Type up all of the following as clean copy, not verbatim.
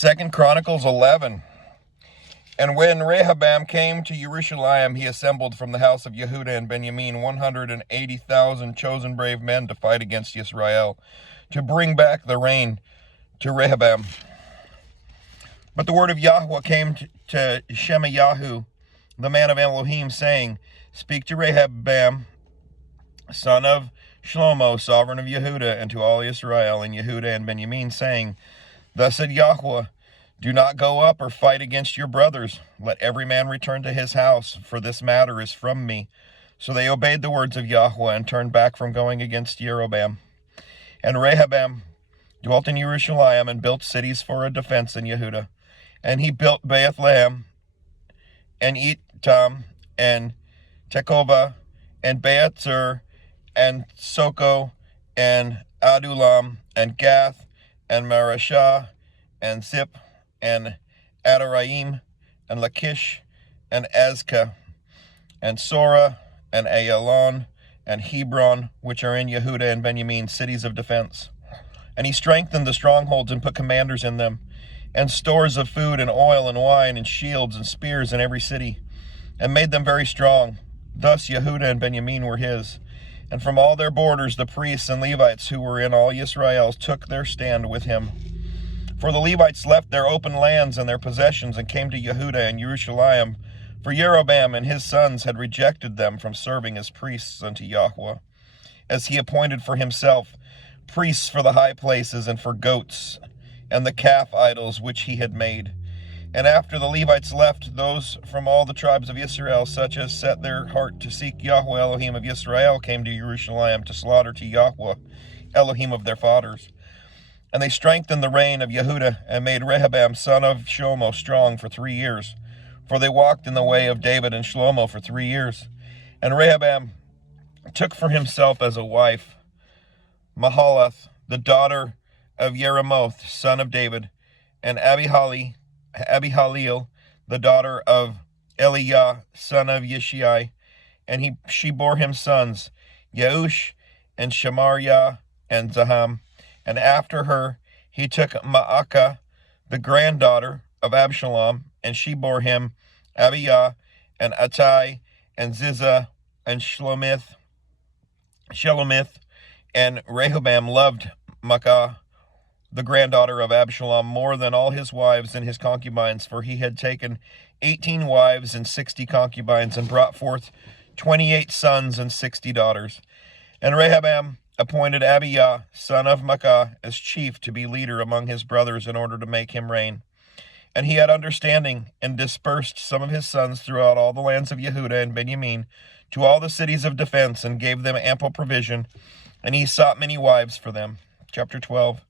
2 Chronicles 11. And when Rehoboam came to Jerusalem, he assembled from the house of Yehuda and Benjamin 180,000 chosen brave men to fight against Israel, to bring back the reign to Rehoboam. But the word of Yahweh came to Shemayahu, the man of Elohim, saying, Speak to Rehoboam, son of Shlomo, sovereign of Yehuda, and to all Israel in Yehuda and Benjamin, saying, Thus said Yahweh, do not go up or fight against your brothers. Let every man return to his house, for this matter is from me. So they obeyed the words of Yahweh and turned back from going against Jeroboam. And Rehoboam dwelt in Jerusalem and built cities for a defense in Yehuda. And he built Bethlehem and Etam and Tekoa and Beatzur and Soko and Adulam and Gath and Marashah and Zip and Adaraim and Lachish and Azekah and Sora and Ayalon and Hebron, which are in Yehuda and Benjamin, cities of defense. And he strengthened the strongholds and put commanders in them, and stores of food and oil and wine and shields and spears in every city, and made them very strong. Thus Yehuda and Benjamin were his. And from all their borders the priests and Levites who were in all Israel took their stand with him. For the Levites left their open lands and their possessions and came to Yehuda and Jerusalem, for Jeroboam and his sons had rejected them from serving as priests unto Yahweh, as he appointed for himself priests for the high places and for goats and the calf idols which he had made. And after the Levites left, those from all the tribes of Israel, such as set their heart to seek Yahweh Elohim of Israel, came to Jerusalem to slaughter to Yahweh Elohim of their fathers. And they strengthened the reign of Yehuda, and made Rehoboam son of Shlomo strong for 3 years. For they walked in the way of David and Shlomo for 3 years. And Rehoboam took for himself as a wife Mahalath, the daughter of Yeremoth, son of David, and Abihalil, the daughter of Eliah, son of Yeshai. And she bore him sons, Yeush, and Shemariah, and Zaham. And after her he took Maacah, the granddaughter of Absalom, and she bore him Abiah, and Attai, and Ziza, and Shelomith. And Rehoboam loved Maacah, the granddaughter of Absalom, more than all his wives and his concubines, for he had taken 18 wives and 60 concubines, and brought forth 28 sons and 60 daughters. And Rehoboam appointed Abiah, son of Maacah, as chief to be leader among his brothers in order to make him reign. And he had understanding, and dispersed some of his sons throughout all the lands of Yehuda and Benjamin, to all the cities of defense, and gave them ample provision, and he sought many wives for them. Chapter 12.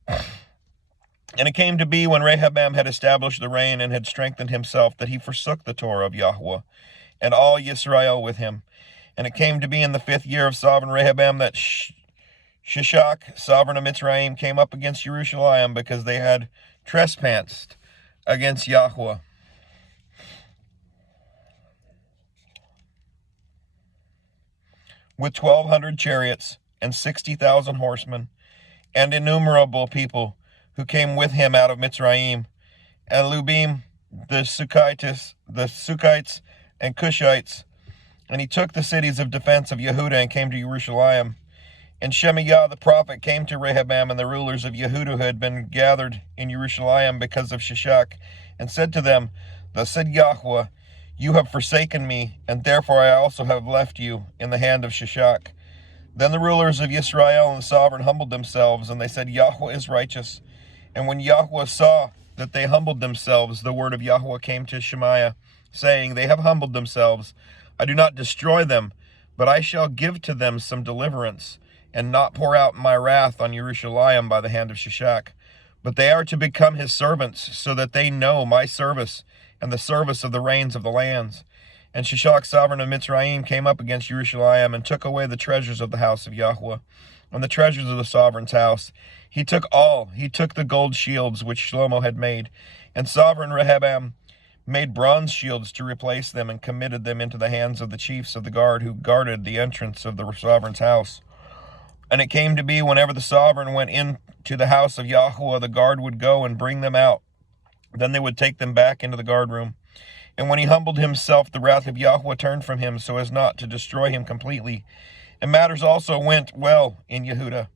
And it came to be, when Rehoboam had established the reign and had strengthened himself, that he forsook the Torah of Yahweh, and all Yisrael with him. And it came to be in the 5th year of sovereign Rehoboam that Shishak, sovereign of Mitzrayim, came up against Jerusalem, because they had trespassed against Yahweh. With 1,200 chariots and 60,000 horsemen, and innumerable people who came with him out of Mitzrayim, and Lubim, the Sukkites and Cushites. And he took the cities of defense of Yehuda and came to Jerusalem. And Shemaiah the prophet came to Rehoboam and the rulers of Yehuda who had been gathered in Jerusalem because of Shishak, and said to them, Thus said Yahweh, you have forsaken me, and therefore I also have left you in the hand of Shishak. Then the rulers of Israel and the sovereign humbled themselves, and they said, Yahweh is righteous. And when Yahweh saw that they humbled themselves, the word of Yahweh came to Shemaiah, saying, They have humbled themselves. I do not destroy them, but I shall give to them some deliverance, and not pour out my wrath on Jerusalem by the hand of Shishak. But they are to become his servants, so that they know my service, and the service of the reigns of the lands. And Shishak, sovereign of Mitzrayim, came up against Jerusalem, and took away the treasures of the house of Yahweh, and the treasures of the sovereign's house. He took all. He took the gold shields which Shlomo had made. And sovereign Rehoboam made bronze shields to replace them, and committed them into the hands of the chiefs of the guard who guarded the entrance of the sovereign's house. And it came to be, whenever the sovereign went in to the house of Yahweh, the guard would go and bring them out, Then they would take them back into the guardroom. And when he humbled himself, the wrath of Yahweh turned from him so as not to destroy him completely. And matters also went well in Yehuda.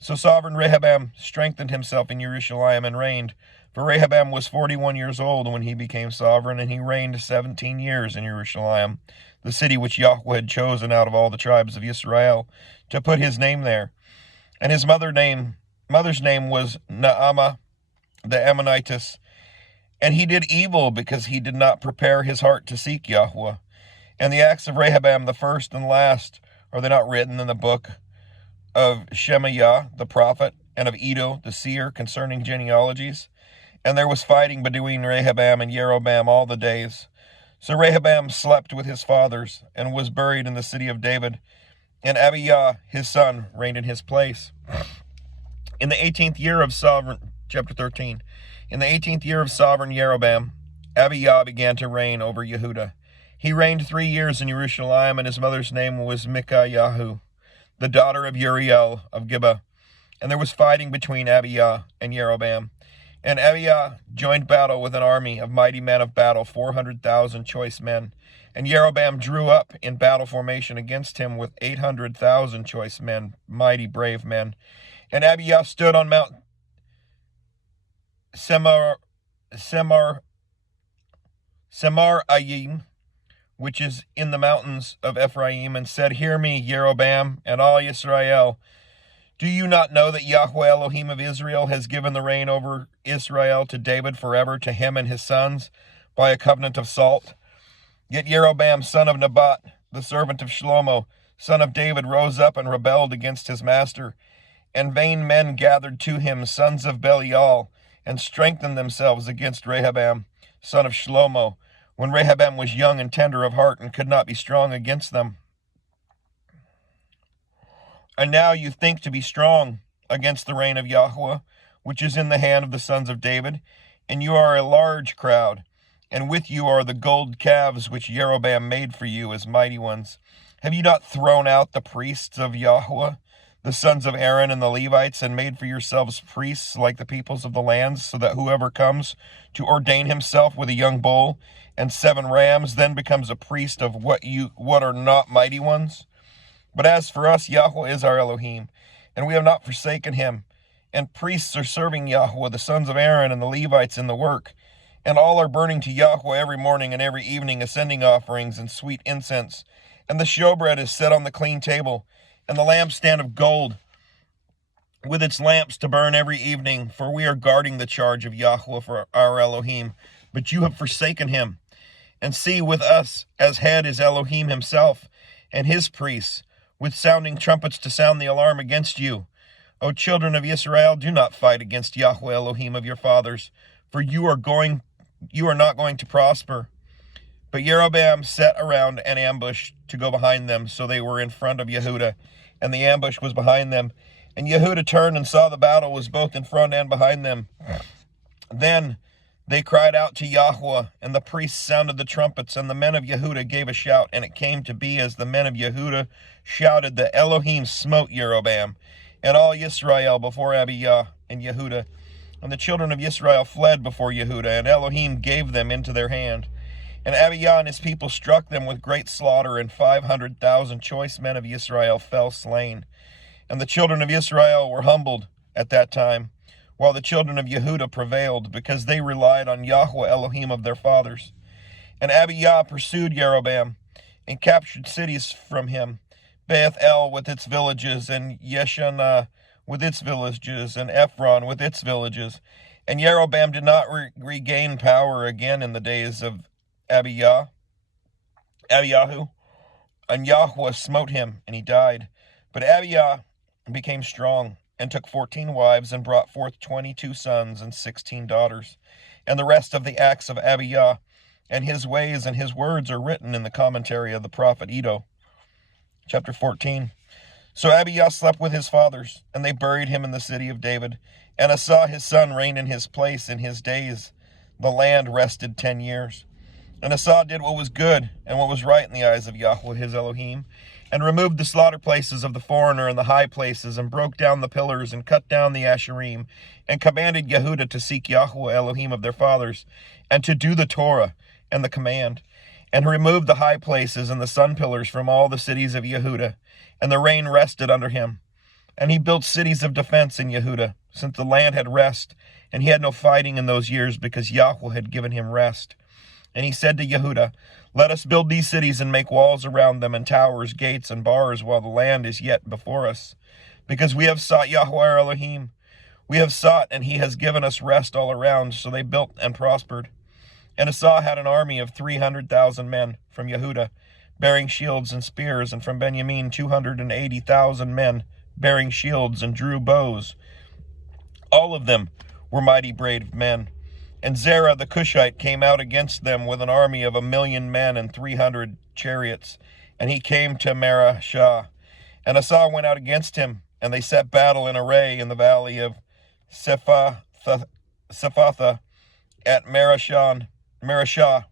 So sovereign Rehoboam strengthened himself in Jerusalem and reigned. For Rehoboam was 41 years old when he became sovereign, and he reigned 17 years in Jerusalem, the city which Yahweh had chosen out of all the tribes of Israel, to put his name there. And his mother's name was Naamah the Ammonitess. And he did evil because he did not prepare his heart to seek Yahweh. And the acts of Rehoboam, the first and last, are they not written in the book of Shemaiah the prophet, and of Edo the seer concerning genealogies? And there was fighting between Rehoboam and Jeroboam all the days. So Rehoboam slept with his fathers, and was buried in the city of David. And Abijah his son reigned in his place. In the 18th year of sovereign, chapter 13, in the 18th year of sovereign Jeroboam, Abijah began to reign over Yehuda. He reigned 3 years in Jerusalem, and his mother's name was Micaiah, the daughter of Uriel of Gibeah. And there was fighting between Abijah and Jeroboam. And Abijah joined battle with an army of mighty men of battle, 400,000 choice men. And Jeroboam drew up in battle formation against him with 800,000 choice men, mighty brave men. And Abijah stood on Mount Semarayim, which is in the mountains of Ephraim, and said, Hear me, Jeroboam, and all Israel. Do you not know that Yahweh Elohim of Israel has given the reign over Israel to David forever, to him and his sons, by a covenant of salt? Yet Jeroboam, son of Nebat, the servant of Shlomo, son of David, rose up and rebelled against his master. And vain men gathered to him, sons of Belial, and strengthened themselves against Rehoboam, son of Shlomo, when Rehoboam was young and tender of heart, and could not be strong against them. And now you think to be strong against the reign of Yahweh, which is in the hand of the sons of David, and you are a large crowd, and with you are the gold calves which Jeroboam made for you as mighty ones. Have you not thrown out the priests of Yahweh, the sons of Aaron and the Levites, and made for yourselves priests like the peoples of the lands, so that whoever comes to ordain himself with a young bull and 7 rams then becomes a priest of what are not mighty ones? But as for us, Yahweh is our Elohim, and we have not forsaken him. And priests are serving Yahweh, the sons of Aaron and the Levites, in the work. And all are burning to Yahweh every morning and every evening ascending offerings and sweet incense. And the showbread is set on the clean table, and the lampstand of gold with its lamps to burn every evening. For we are guarding the charge of Yahweh for our Elohim. But you have forsaken him. And see, with us as head is Elohim himself, and his priests, with sounding trumpets to sound the alarm against you. O children of Israel, do not fight against Yahweh Elohim of your fathers, for you are not going to prosper. But Jeroboam set around an ambush to go behind them, so they were in front of Yehuda, and the ambush was behind them. And Yehuda turned and saw the battle was both in front and behind them. Then they cried out to Yahweh, and the priests sounded the trumpets, and the men of Yehuda gave a shout. And it came to be, as the men of Yehuda shouted, that Elohim smote Jeroboam and all Israel before Abijah and Yehuda. And the children of Israel fled before Yehuda, and Elohim gave them into their hand. And Abijah and his people struck them with great slaughter, and 500,000 choice men of Israel fell slain. And the children of Israel were humbled at that time, while the children of Yehuda prevailed, because they relied on Yahweh Elohim of their fathers. And Abijah pursued Jeroboam, and captured cities from him, Beth El with its villages, and Yeshanah with its villages, and Ephron with its villages. And Jeroboam did not regain power again in the days of Abiyahu, and Yahweh smote him, and he died. But Abijah became strong, and took 14 wives, and brought forth 22 sons and 16 daughters. And the rest of the acts of Abijah, and his ways and his words, are written in the commentary of the prophet Edo. Chapter 14. So Abijah slept with his fathers, and they buried him in the city of David. And Asa his son reigned in his place in his days. The land rested 10 years. And Asa did what was good, and what was right in the eyes of Yahweh his Elohim. and removed the slaughter places of the foreigner and the high places, and broke down the pillars, and cut down the Asherim, and commanded Yehuda to seek Yahweh Elohim of their fathers, and to do the Torah and the command, and removed the high places and the sun pillars from all the cities of Yehuda, and the rain rested under him. And he built cities of defense in Yehuda, since the land had rest, and he had no fighting in those years, because Yahweh had given him rest. And he said to Yehuda, Let us build these cities and make walls around them, and towers, gates, and bars, while the land is yet before us. Because we have sought Yahweh our Elohim. We have sought, and he has given us rest all around. So they built and prospered. And Asa had an army of 300,000 men from Yehuda, bearing shields and spears, and from Benjamin 280,000 men, bearing shields and drew bows. All of them were mighty brave men. And Zerah the Cushite came out against them with an army of 1,000,000 men and 300 chariots. And he came to Marashah. And Asa went out against him, and they set battle in array in the valley of Sephatha at Marashah.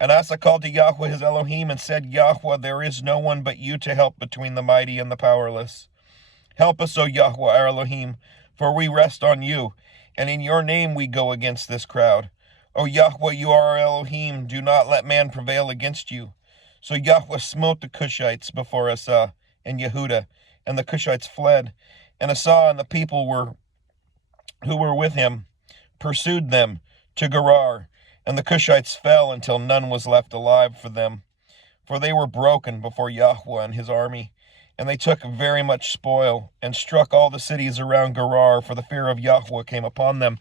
And Asa called to Yahweh his Elohim and said, Yahweh, there is no one but you to help between the mighty and the powerless. Help us, O Yahweh our Elohim, for we rest on you, and in your name we go against this crowd. O Yahweh, you are our Elohim, do not let man prevail against you. So Yahweh smote the Cushites before Asa and Yehuda, and the Cushites fled. And Asa and the people who were with him pursued them to Gerar, and the Cushites fell until none was left alive for them. For they were broken before Yahweh and his army. And they took very much spoil, and struck all the cities around Gerar, for the fear of Yahweh came upon them.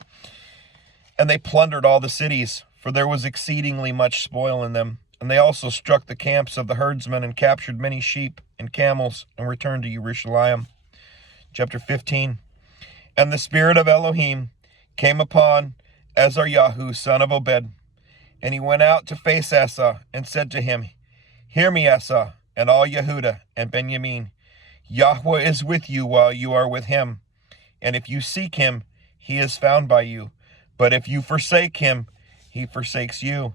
And they plundered all the cities, for there was exceedingly much spoil in them. And they also struck the camps of the herdsmen, and captured many sheep and camels, and returned to Jerusalem. Chapter 15. And the spirit of Elohim came upon Azaryahu, son of Obed. And he went out to face Asa, and said to him, Hear me, Asa, and all Yehuda and Benjamin. Yahweh is with you while you are with him. And if you seek him, he is found by you. But if you forsake him, he forsakes you.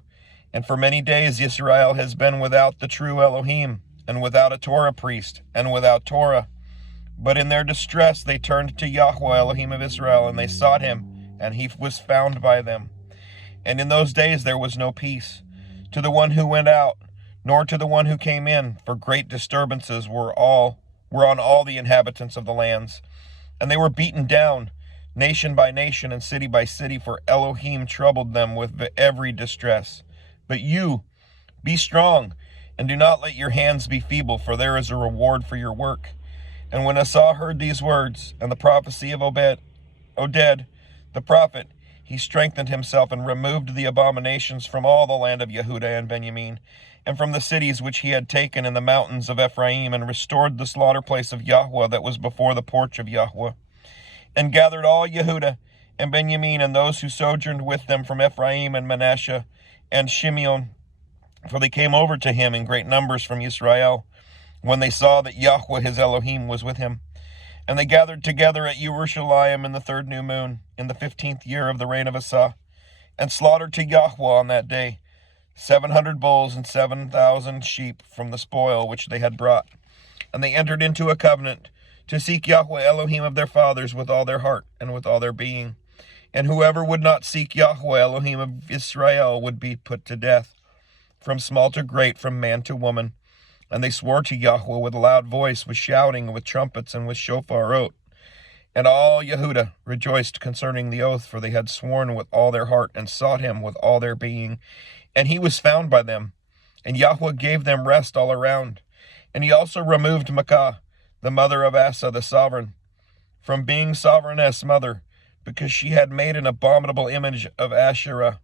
And for many days Israel has been without the true Elohim, and without a Torah priest, and without Torah. But in their distress they turned to Yahweh Elohim of Israel, and they sought him, and he was found by them. And in those days there was no peace to the one who went out, nor to the one who came in, for great disturbances were on all the inhabitants of the lands. And they were beaten down, nation by nation and city by city, for Elohim troubled them with every distress. But you, be strong, and do not let your hands be feeble, for there is a reward for your work. And when Asa heard these words, and the prophecy of Oded the prophet, he strengthened himself, and removed the abominations from all the land of Yehuda and Benjamin, and from the cities which he had taken in the mountains of Ephraim, and restored the slaughter place of Yahweh that was before the porch of Yahweh, and gathered all Yehuda and Benjamin, and those who sojourned with them from Ephraim and Manasseh and Shimeon, for they came over to him in great numbers from Israel, when they saw that Yahweh his Elohim was with him. And they gathered together at Jerusalem in the 3rd new moon, in the 15th year of the reign of Asa, and slaughtered to Yahweh on that day 700 bulls and 7,000 sheep from the spoil which they had brought. And they entered into a covenant to seek Yahweh Elohim of their fathers with all their heart and with all their being. And whoever would not seek Yahweh Elohim of Israel would be put to death, from small to great, from man to woman. And they swore to Yahweh with a loud voice, with shouting, with trumpets, and with shofar oath. And all Yehuda rejoiced concerning the oath, for they had sworn with all their heart, and sought him with all their being. And he was found by them, and Yahweh gave them rest all around. And he also removed Maacah, the mother of Asa the sovereign, from being sovereigness mother, because she had made an abominable image of Asherah.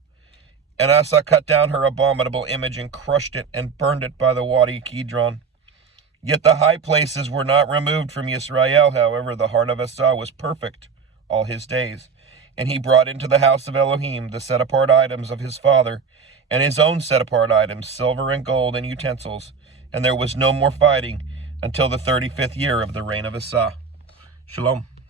And Asa cut down her abominable image, and crushed it, and burned it by the Wadi Kidron. Yet the high places were not removed from Israel. However, the heart of Asa was perfect all his days. And he brought into the house of Elohim the set-apart items of his father, and his own set-apart items, silver and gold and utensils. And there was no more fighting until the 35th year of the reign of Asa. Shalom.